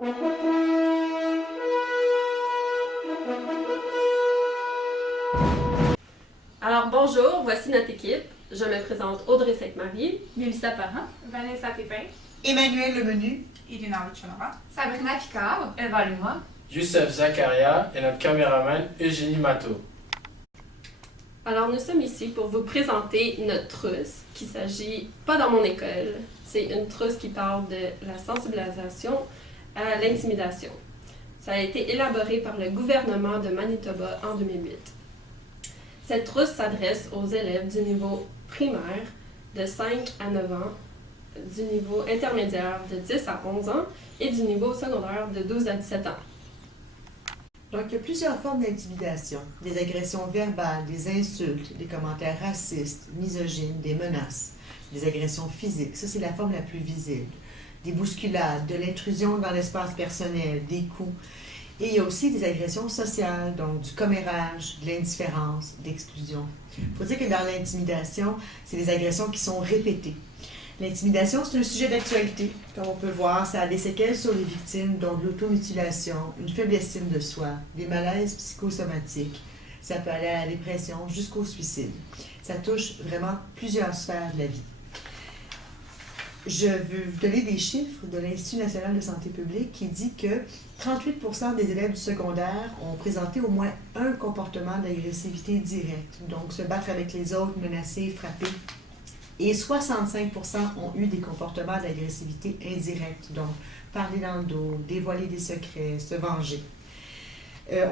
Alors bonjour, voici notre équipe. Je me présente Audrey Sainte-Marie, Mélissa Parent, Vanessa Pépin, Emmanuel Lemenu, Irina Lucianova, Sabrina Picard, Eva Luma, Youssef Zakaria et notre caméraman Eugénie Matteau. Alors nous sommes ici pour vous présenter notre trousse, qui s'agit pas dans mon école. C'est une trousse qui parle de la sensibilisation à l'intimidation. Ça a été élaboré par le gouvernement de Manitoba en 2008. Cette trousse s'adresse aux élèves du niveau primaire de 5 à 9 ans, du niveau intermédiaire de 10 à 11 ans et du niveau secondaire de 12 à 17 ans. Donc, il y a plusieurs formes d'intimidation. Des agressions verbales, des insultes, des commentaires racistes, misogynes, des menaces, des agressions physiques. Ça, c'est la forme la plus visible. Des bousculades, de l'intrusion dans l'espace personnel, des coups. Et il y a aussi des agressions sociales, donc du commérage, de l'indifférence, de l'exclusion. Il faut dire que dans l'intimidation, c'est des agressions qui sont répétées. L'intimidation, c'est un sujet d'actualité. Comme on peut voir, ça a des séquelles sur les victimes, dont de l'automutilation, une faible estime de soi, des malaises psychosomatiques. Ça peut aller à la dépression jusqu'au suicide. Ça touche vraiment plusieurs sphères de la vie. Je veux vous donner des chiffres de l'Institut national de santé publique qui dit que 38% des élèves du secondaire ont présenté au moins un comportement d'agressivité directe, donc se battre avec les autres, menacer, frapper. Et 65% ont eu des comportements d'agressivité indirecte, donc parler dans le dos, dévoiler des secrets, se venger.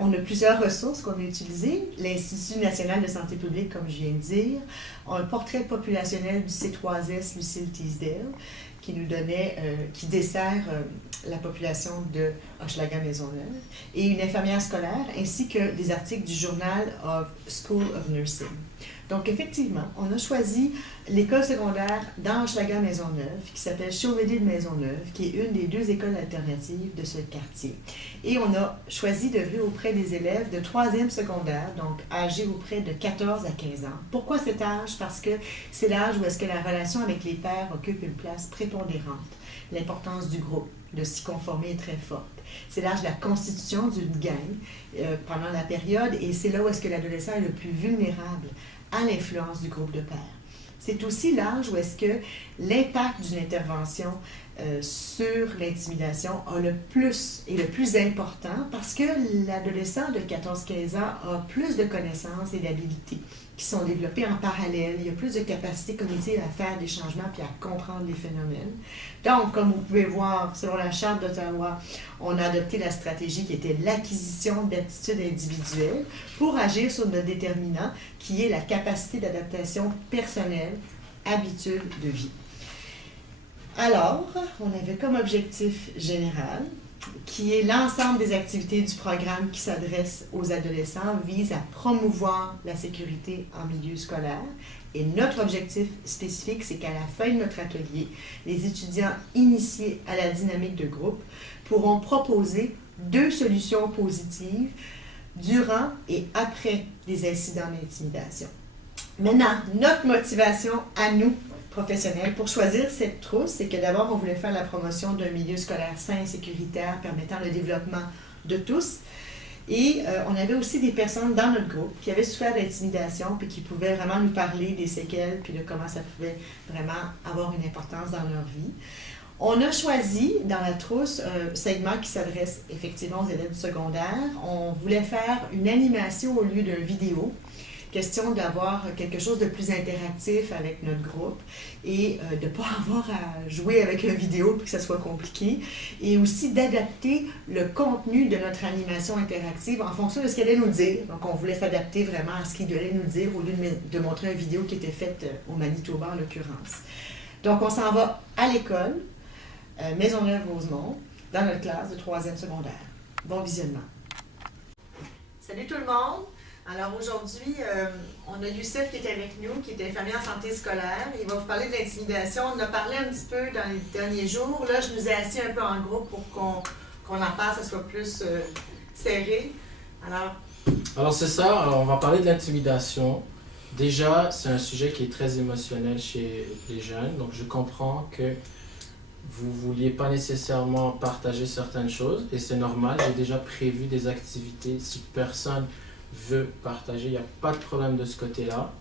On a plusieurs ressources qu'on a utilisées. L'Institut national de santé publique, comme je viens de dire, un portrait populationnel du C3S Lucille Teasdale, qui nous donnait, qui dessert la population de Hochelaga-Maisonneuve, et une infirmière scolaire, ainsi que des articles du Journal of School of Nursing. Donc, effectivement, on a choisi l'école secondaire dans Hochelaga-Maisonneuve, qui s'appelle Chauvelin-de-Maisonneuve, qui est une des deux écoles alternatives de ce quartier. Et on a choisi d'œuvrer auprès des élèves de 3e secondaire, donc âgés auprès de 14 à 15 ans. Pourquoi cet âge? Parce que c'est l'âge où est-ce que la relation avec les pairs occupe une place prépondérante. L'importance du groupe, de s'y conformer est très forte. C'est l'âge de la constitution d'une gang pendant la période, et c'est là où est-ce que l'adolescent est le plus vulnérable à l'influence du groupe de pairs. C'est aussi l'âge où est-ce que l'impact d'une intervention sur l'intimidation est le plus important, parce que l'adolescent de 14-15 ans a plus de connaissances et d'habilités qui sont développées en parallèle. Il y a plus de capacités cognitives à faire des changements puis à comprendre les phénomènes. Donc, comme vous pouvez voir, selon la Charte d'Ottawa, on a adopté la stratégie qui était l'acquisition d'aptitudes individuelles pour agir sur notre déterminant, qui est la capacité d'adaptation personnelle, habitude de vie. Alors, on avait comme objectif général, qui est l'ensemble des activités du programme qui s'adresse aux adolescents, vise à promouvoir la sécurité en milieu scolaire. Et notre objectif spécifique, c'est qu'à la fin de notre atelier, les étudiants initiés à la dynamique de groupe pourront proposer 2 solutions positives durant et après des incidents d'intimidation. Maintenant, notre motivation à nous, professionnels, pour choisir cette trousse, c'est que d'abord, on voulait faire la promotion d'un milieu scolaire sain et sécuritaire permettant le développement de tous. Et on avait aussi des personnes dans notre groupe qui avaient souffert d'intimidation puis qui pouvaient vraiment nous parler des séquelles puis de comment ça pouvait vraiment avoir une importance dans leur vie. On a choisi dans la trousse un segment qui s'adresse effectivement aux élèves du secondaire. On voulait faire une animation au lieu d'une vidéo. Question d'avoir quelque chose de plus interactif avec notre groupe et de ne pas avoir à jouer avec une vidéo pour que ça soit compliqué, et aussi d'adapter le contenu de notre animation interactive en fonction de ce qu'elle allait nous dire. Donc, on voulait s'adapter vraiment à ce qu'il allait nous dire au lieu de montrer une vidéo qui était faite au Manitoba en l'occurrence. Donc, on s'en va à l'école, Maisonneuve-Rosemont, dans notre classe de 3e secondaire. Bon visionnement. Salut tout le monde! Alors aujourd'hui, on a Youssef qui est avec nous, qui est infirmier en santé scolaire. Il va vous parler de l'intimidation. On en a parlé un petit peu dans les derniers jours. Là, je nous ai assis un peu en groupe pour qu'on en parle, ça soit plus serré. Alors c'est ça, alors on va parler de l'intimidation. Déjà, c'est un sujet qui est très émotionnel chez les jeunes, donc je comprends que vous vouliez pas nécessairement partager certaines choses et c'est normal, j'ai déjà prévu des activités. Si personne veut partager, il n'y a pas de problème de ce côté-là.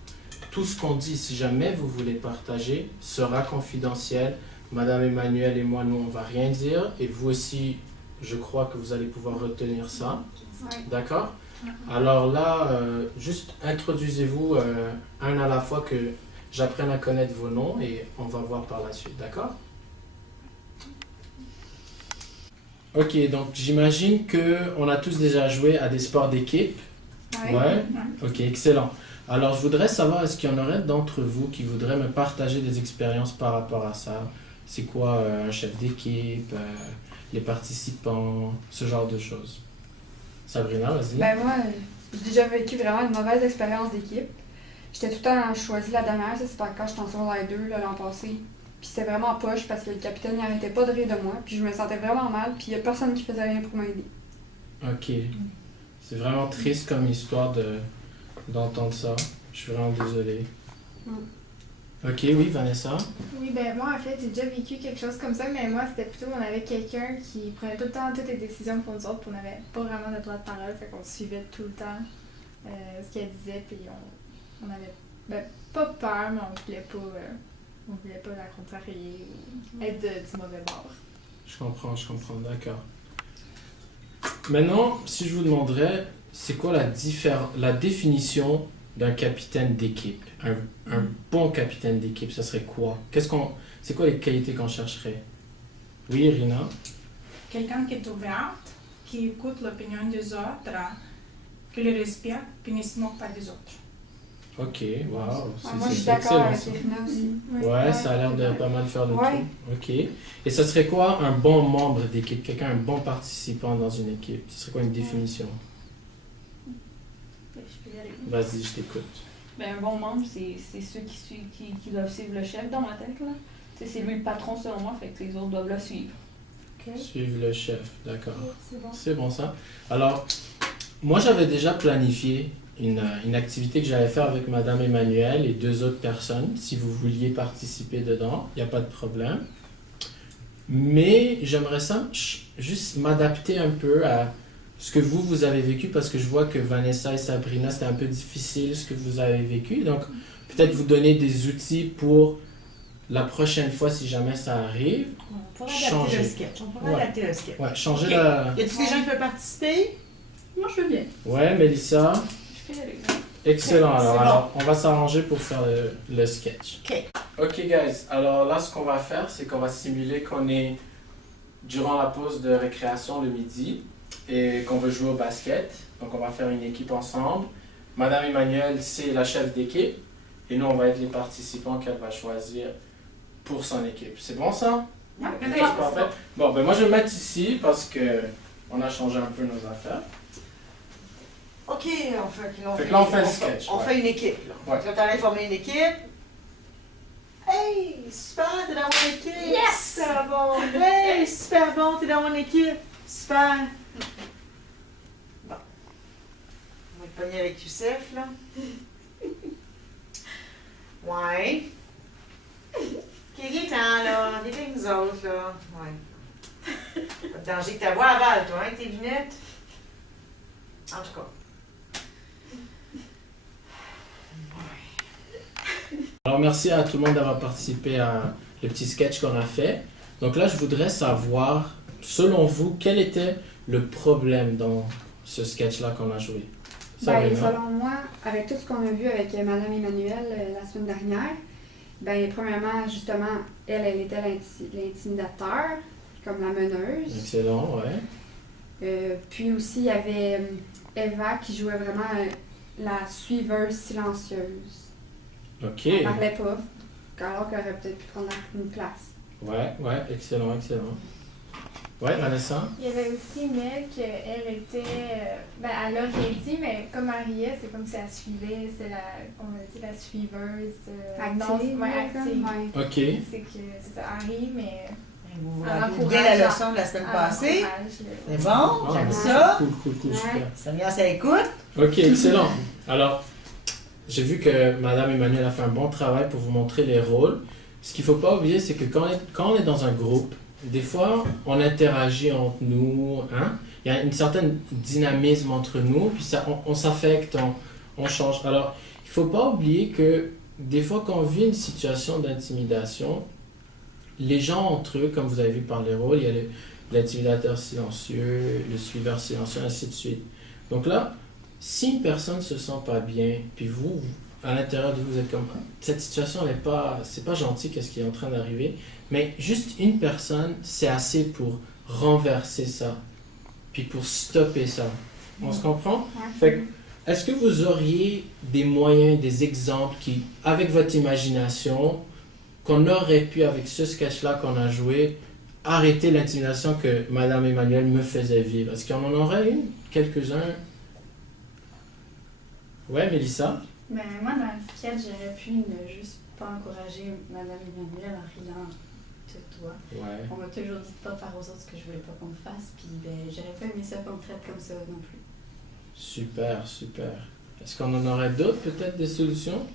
Tout ce qu'on dit, si jamais vous voulez partager, sera confidentiel. Madame Emmanuelle et moi, nous, on va rien dire. Et vous aussi, je crois que vous allez pouvoir retenir ça. Ouais. D'accord? Alors là, juste introduisez-vous un à la fois que j'apprenne à connaître vos noms et on va voir par la suite. D'accord? Ok, donc j'imagine qu'on a tous déjà joué à des sports d'équipe. Ouais. Ok, excellent. Alors, je voudrais savoir, est-ce qu'il y en aurait d'entre vous qui voudraient me partager des expériences par rapport à ça? C'est quoi un chef d'équipe, les participants, ce genre de choses? Sabrina, vas-y. Ben moi, j'ai déjà vécu vraiment une mauvaise expérience d'équipe. J'étais tout le temps choisie la dernière, ça c'est quand j'étais en secondaire 2 l'an passé. Puis c'était vraiment poche parce que le capitaine n'arrêtait pas de rire de moi, puis je me sentais vraiment mal, puis il n'y a personne qui faisait rien pour m'aider. Ok. C'est vraiment triste comme histoire d'entendre ça. Je suis vraiment désolé. Ok, oui, Vanessa. Oui, ben moi, en fait, j'ai déjà vécu quelque chose comme ça, mais moi, c'était plutôt, on avait quelqu'un qui prenait tout le temps toutes les décisions pour nous autres, puis on n'avait pas vraiment de droit de parole, fait qu'on suivait tout le temps ce qu'elle disait, puis on avait, pas peur, mais on voulait pas la contrarier ou être du mauvais bord. Je comprends, d'accord. Maintenant, si je vous demanderais, c'est quoi la définition d'un capitaine d'équipe? Un bon capitaine d'équipe, ça serait quoi? C'est quoi les qualités qu'on chercherait? Oui, Irina? Quelqu'un qui est ouvert, qui écoute l'opinion des autres, qui le respecte, puis ne se moque pas des autres. Ok, wow. Moi, je suis C'est d'accord avec ça. Irina aussi. Ouais, ça a l'air de pas mal faire le Ouais. tout. Ok. Et ça serait quoi un bon membre d'équipe? Quelqu'un, un bon participant dans une équipe? Ce serait quoi une définition? Je peux y aller. Vas-y, je t'écoute. Ben, un bon membre, c'est ceux qui doivent suivre le chef dans ma tête, là. Tu sais, c'est lui le patron selon moi, fait que les autres doivent le suivre. Suivre le chef, d'accord. C'est bon. C'est bon ça. Alors, moi j'avais déjà planifié une activité que j'allais faire avec Madame Emmanuelle et 2 autres personnes. Si vous vouliez participer dedans, il n'y a pas de problème. Mais j'aimerais ça juste m'adapter un peu à ce que vous avez vécu parce que je vois que Vanessa et Sabrina, c'était un peu difficile ce que vous avez vécu. Donc, peut-être vous donner des outils pour la prochaine fois si jamais ça arrive. On pourrait Changer. adapter le sketch. Ouais. Adapter le sketch. Ouais, changer Ok. la... Y a-t-il des gens qui veulent participer? Moi, je veux bien. Ouais, Mélissa. Je peux y aller. Excellent. C'est Alors, on va s'arranger pour faire le sketch. Ok. Ok, guys. Alors là, ce qu'on va faire, c'est qu'on va simuler qu'on est durant la pause de récréation le midi et qu'on veut jouer au basket. Donc, on va faire une équipe ensemble. Madame Emmanuelle, c'est la chef d'équipe et nous, on va être les participants qu'elle va choisir pour son équipe. C'est bon, ça? Ouais, C'est parfait. Bon, ben moi, je vais me mettre ici parce que on a changé un peu nos affaires. Ok, Fait que là, on fait le sketch, On ouais. fait une équipe. Là. Ouais. Donc là, t'allais former une équipe. Hey, super, t'es dans mon équipe. Yes! Super bon. Hey, super bon, t'es dans mon équipe. Super. Bon. On va te pogner avec Youssef, là. Ouais. Ok, viens-t'en, là. Viens avec nous autres, là. Ouais. Pas de danger que ta voix avale, toi, hein, avec tes lunettes. En tout cas. Alors, merci à tout le monde d'avoir participé à le petit sketch qu'on a fait. Donc là, je voudrais savoir, selon vous, quel était le problème dans ce sketch-là qu'on a joué? Ben, Sabrina? selon moi, avec tout ce qu'on a vu avec Madame Emmanuelle la semaine dernière, ben, premièrement, justement, elle était l'intimidateur, comme la meneuse. Excellent, ouais. Puis aussi, il y avait Eva qui jouait vraiment la suiveuse silencieuse. Ok. Elle parlait pas, alors qu'elle aurait peut-être pu prendre une place. Ouais, excellent. Ouais, Vanessa? Il y avait aussi Mel qu'elle était. Elle a rien dit, mais comme elle riait, c'est comme si elle suivait, c'est on a dit la suiveuse. Active, active. ouais. Ok. C'est que ça arrive, mais. Vous vous Elle rappelez encourage, bien la leçon de la semaine elle passée. encourage C'est bon, Ah, j'aime ouais. ça. Cool, Ouais. super. Samia, ça écoute. Ok, excellent. Alors, j'ai vu que Madame Emmanuelle a fait un bon travail pour vous montrer les rôles. Ce qu'il ne faut pas oublier, c'est que quand on est dans un groupe, des fois, on interagit entre nous, hein? Il y a une certaine dynamisme entre nous, puis ça, on s'affecte, on change. Alors, il ne faut pas oublier que des fois, quand on vit une situation d'intimidation, les gens entre eux, comme vous avez vu par les rôles, il y a l'intimidateur silencieux, le suiveur silencieux, ainsi de suite. Donc là, si une personne ne se sent pas bien, puis vous, à l'intérieur de vous, vous êtes comme, cette situation, c'est pas gentil, qu'est-ce qui est en train d'arriver, mais juste une personne, c'est assez pour renverser ça, puis pour stopper ça. On se comprend? Fait que, est-ce que vous auriez des moyens, des exemples qui, avec votre imagination, qu'on aurait pu, avec ce sketch-là qu'on a joué, arrêter l'intimidation que Madame Emmanuelle me faisait vivre? Est-ce qu'on en aurait une? Quelques-uns? Ouais, Mélissa? Ben, moi, dans le sketch, j'aurais pu ne juste pas encourager Madame Emmanuelle en riant de toi. Ouais. On m'a toujours dit de pas faire aux autres ce que je voulais pas qu'on me fasse, puis ben, j'aurais pas aimé ça qu'on me traite comme ça non plus. Super, super. Est-ce qu'on en aurait d'autres, peut-être, des solutions?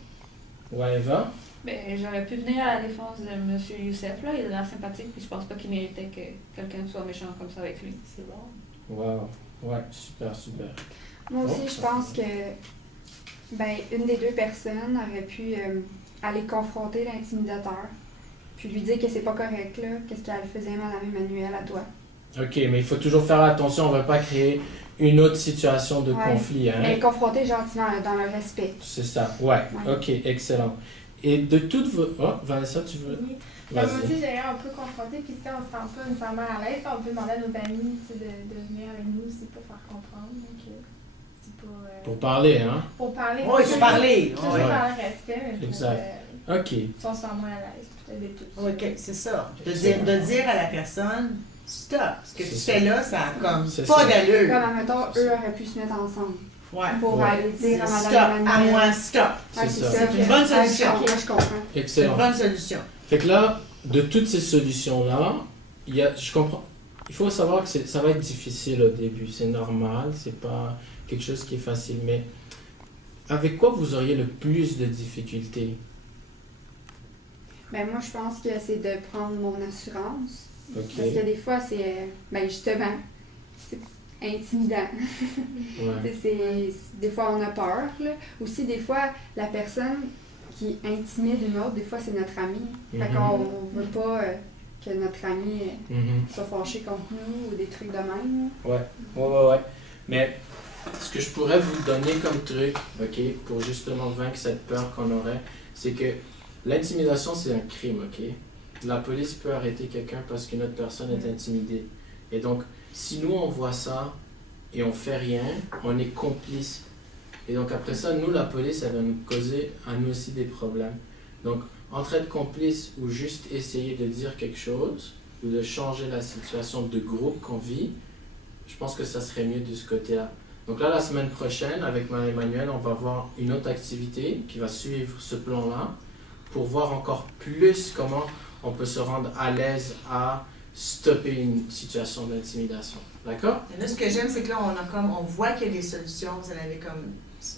Ouais, Eva? Ben, j'aurais pu venir à la défense de M. Youssef, là. Il a l'air sympathique, puis je pense pas qu'il méritait que quelqu'un soit méchant comme ça avec lui. C'est bon. Wow. Ouais, super, super. Moi aussi, Bon, je pense que ben, une des deux personnes aurait pu aller confronter l'intimidateur, puis lui dire que c'est pas correct, là, qu'est-ce qu'elle faisait Madame Emmanuelle à toi. OK, mais il faut toujours faire attention, on ne va pas créer une autre situation de conflit. Hein? Mais confronter gentiment, là, dans le respect. C'est ça, ouais. OK, excellent. Et de toutes vos... Oh, Vanessa, tu veux... Oui. Moi Vas-y. aussi, j'aurais un peu confronté, puis si on se sent pas nécessairement à l'aise, on peut demander à nos amis de venir avec nous aussi pour faire comprendre. Donc, c'est pas, Pour parler, hein? pour parler. Oui, pour parler. Toujours Ouais. par le respect, mais pour, Exact. OK. si on se sent moins à l'aise, peut-être des tout. OK, c'est ça. De dire à la personne, stop. Ce que tu C'est fais ça. là, ça a comme C'est pas ça. d'allure. Comme, admettons, eux auraient pu se mettre ensemble Ouais. pour Ouais. aller dire à Stop, Madame à Emmanuelle. moi, stop. C'est Ouais, ça. C'est une bonne solution. Je comprends. C'est une Excellent. bonne solution. Fait que là, de toutes ces solutions-là, je comprends. Il faut savoir que ça va être difficile au début. C'est normal, c'est pas quelque chose qui est facile. Mais avec quoi vous auriez le plus de difficultés? Ben, moi, je pense que c'est de prendre mon assurance. OK. Parce que des fois, c'est, ben, justement, c'est intimidant. Ouais. Des fois, on a peur. Là. Aussi, des fois, la personne qui intimide une autre, des fois, c'est notre ami. Fait Mhm. qu'on ne veut pas que notre ami Mhm. soit fâché contre nous ou des trucs de même. Ouais. Mais ce que je pourrais vous donner comme truc, OK, pour justement vaincre cette peur qu'on aurait, c'est que l'intimidation, c'est un crime, OK? La police peut arrêter quelqu'un parce qu'une autre personne est intimidée. Et donc, si nous, on voit ça et on fait rien, on est complice. Et donc, après ça, nous, la police, elle va nous causer à nous aussi des problèmes. Donc, entre être complice ou juste essayer de dire quelque chose ou de changer la situation de groupe qu'on vit, je pense que ça serait mieux de ce côté-là. Donc là, la semaine prochaine, avec Mme Emmanuelle, on va voir une autre activité qui va suivre ce plan-là pour voir encore plus comment on peut se rendre à l'aise à stopper une situation d'intimidation. D'accord? Et là, ce que j'aime, c'est que là, on voit qu'il y a des solutions. Vous en avez comme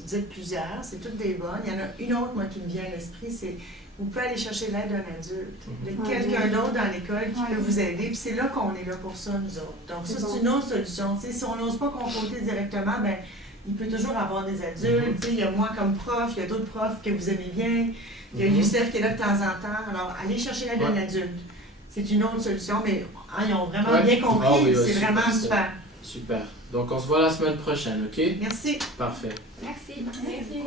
dit plusieurs. C'est toutes des bonnes. Il y en a une autre, moi, qui me vient à l'esprit, c'est vous pouvez aller chercher l'aide d'un adulte, de quelqu'un d'autre dans l'école qui peut vous aider. Puis c'est là qu'on est là pour ça, nous autres. Donc ça, c'est une autre solution. Tu sais, si on n'ose pas confronter directement, ben il peut toujours avoir des adultes. Tu sais, il y a moi comme prof, il y a d'autres profs que vous aimez bien. Il y a Youssef qui est là de temps en temps. Alors, allez chercher l'aide d'un adulte. C'est une autre solution, mais ils ont vraiment bien compris. Ah oui, c'est vraiment super. Super. Donc on se voit la semaine prochaine, OK? Merci. Parfait. Merci. Merci.